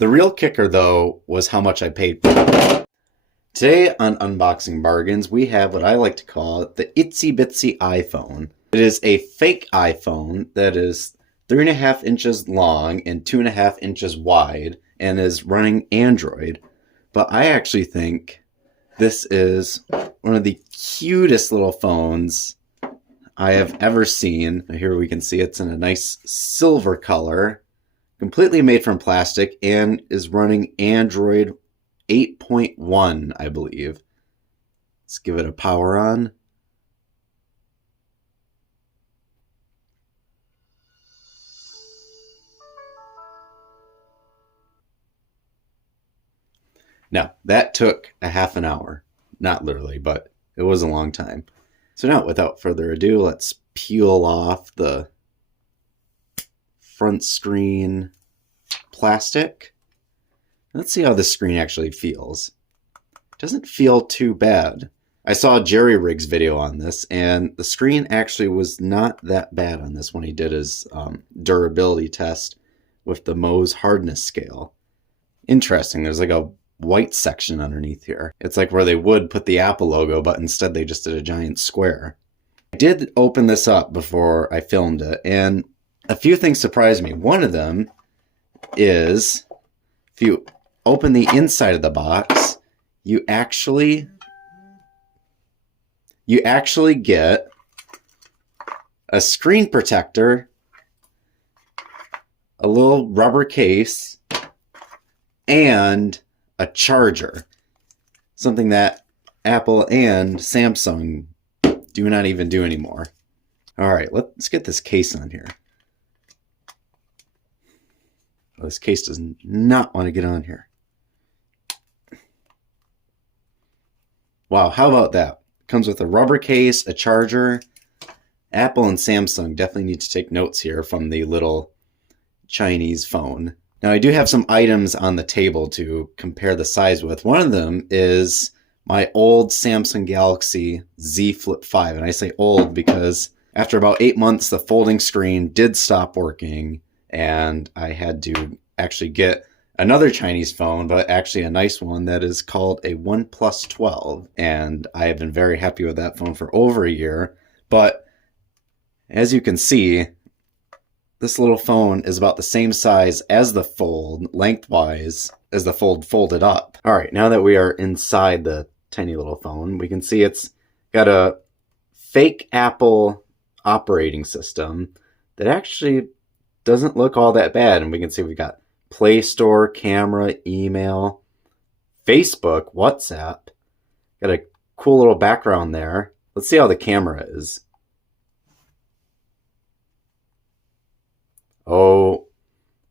The real kicker, though, was how much I paid for it. Today on Unboxing Bargains, we have what I like to call the itsy bitsy iPhone. It is a fake iPhone that is 3.5 inches long and 2.5 inches wide and is running Android. But I actually think this is one of the cutest little phones I have ever seen. Here we can see it's in a nice silver color, completely made from plastic, and is running Android 8.1, I believe. Let's give it a power on. Now, that took a half an hour. Not literally, but it was a long time. So now, without further ado, let's peel off the front screen plastic. Let's see how this screen actually feels. It doesn't feel too bad. I saw Jerry Riggs' video on this, and the screen actually was not that bad on this when he did his durability test with the Mohs hardness scale. Interesting, there's like a white section underneath here. It's like where they would put the Apple logo, but instead they just did a giant square. I did open this up before I filmed it, and a few things surprised me. One of them is, if you open the inside of the box, you actually get a screen protector, a little rubber case, and a charger. Something that Apple and Samsung do not even do anymore. All right, let's get this case on here. Oh, this case does not want to get on here. Wow, how about that? Comes with a rubber case, a charger. Apple and Samsung definitely need to take notes here from the little Chinese phone. Now, I do have some items on the table to compare the size with. One of them is my old Samsung Galaxy Z Flip 5. And I say old because after about 8 months, the folding screen did stop working. And I had to actually get another Chinese phone, but actually a nice one that is called a OnePlus 12. And I have been very happy with that phone for over a year. But as you can see, this little phone is about the same size as the Fold, lengthwise, as the Fold folded up. All right, now that we are inside the tiny little phone, we can see it's got a fake Apple operating system that actually doesn't look all that bad. And we can see we've got Play Store, camera, email, Facebook, WhatsApp. Got a cool little background there. Let's see how the camera is. Oh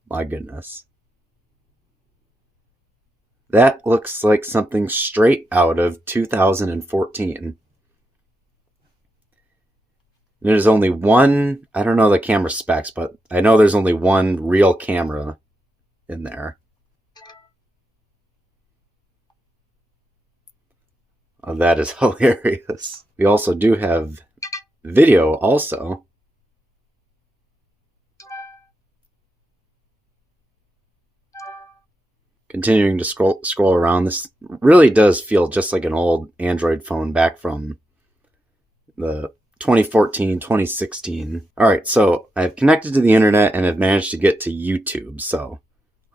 my goodness. That looks like something straight out of 2014. There's only one, I don't know the camera specs, but I know there's only one real camera in there. Oh, that is hilarious. We also do have video also. Continuing to scroll around, this really does feel just like an old Android phone back from the 2014, 2016. All right, so I've connected to the internet and have managed to get to YouTube. So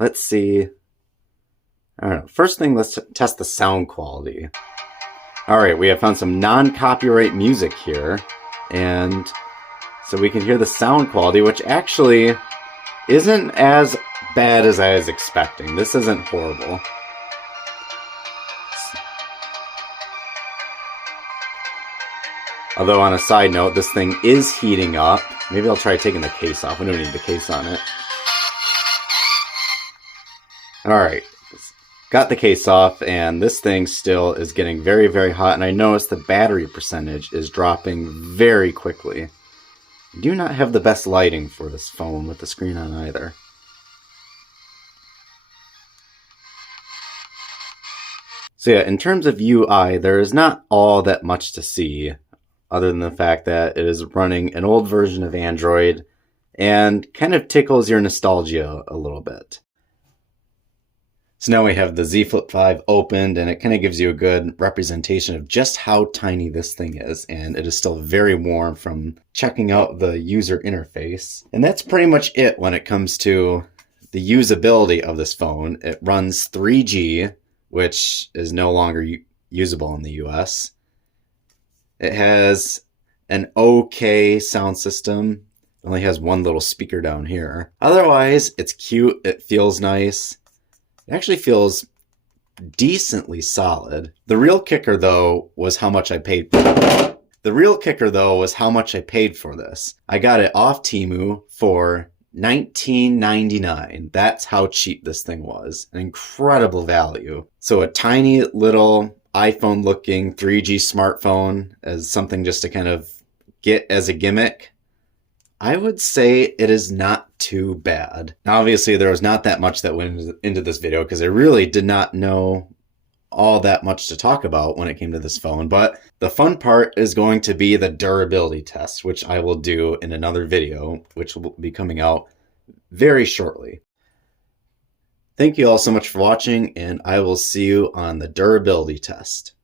let's see. I don't know. First thing, let's test the sound quality. All right, we have found some non-copyright music here. And so we can hear the sound quality, which actually isn't as bad as I was expecting. This isn't horrible. Although on a side note, this thing is heating up. Maybe I'll try taking the case off. We don't need the case on it. Alright, got the case off, and this thing still is getting very, very hot. And I noticed the battery percentage is dropping very quickly. I do not have the best lighting for this phone with the screen on either. So yeah, in terms of UI, there is not all that much to see, other than the fact that it is running an old version of Android and kind of tickles your nostalgia a little bit. So now we have the Z Flip 5 opened, and it kind of gives you a good representation of just how tiny this thing is, and it is still very warm from checking out the user interface. And that's pretty much it when it comes to the usability of this phone. It runs 3G, which is no longer usable in the US. It has an okay sound system. It only has one little speaker down here. Otherwise, it's cute. It feels nice. It actually feels decently solid. The real kicker, though, was how much I paid. The real kicker, though, was how much I paid for this. I got it off TEMU for $19.99. That's how cheap this thing was. An incredible value. So a tiny little iPhone-looking 3G smartphone as something just to kind of get as a gimmick, I would say it is not too bad. Now, obviously, there was not that much that went into this video because I really did not know all that much to talk about when it came to this phone, but the fun part is going to be the durability test, which I will do in another video, which will be coming out very shortly. Thank you all so much for watching, and I will see you on the durability test.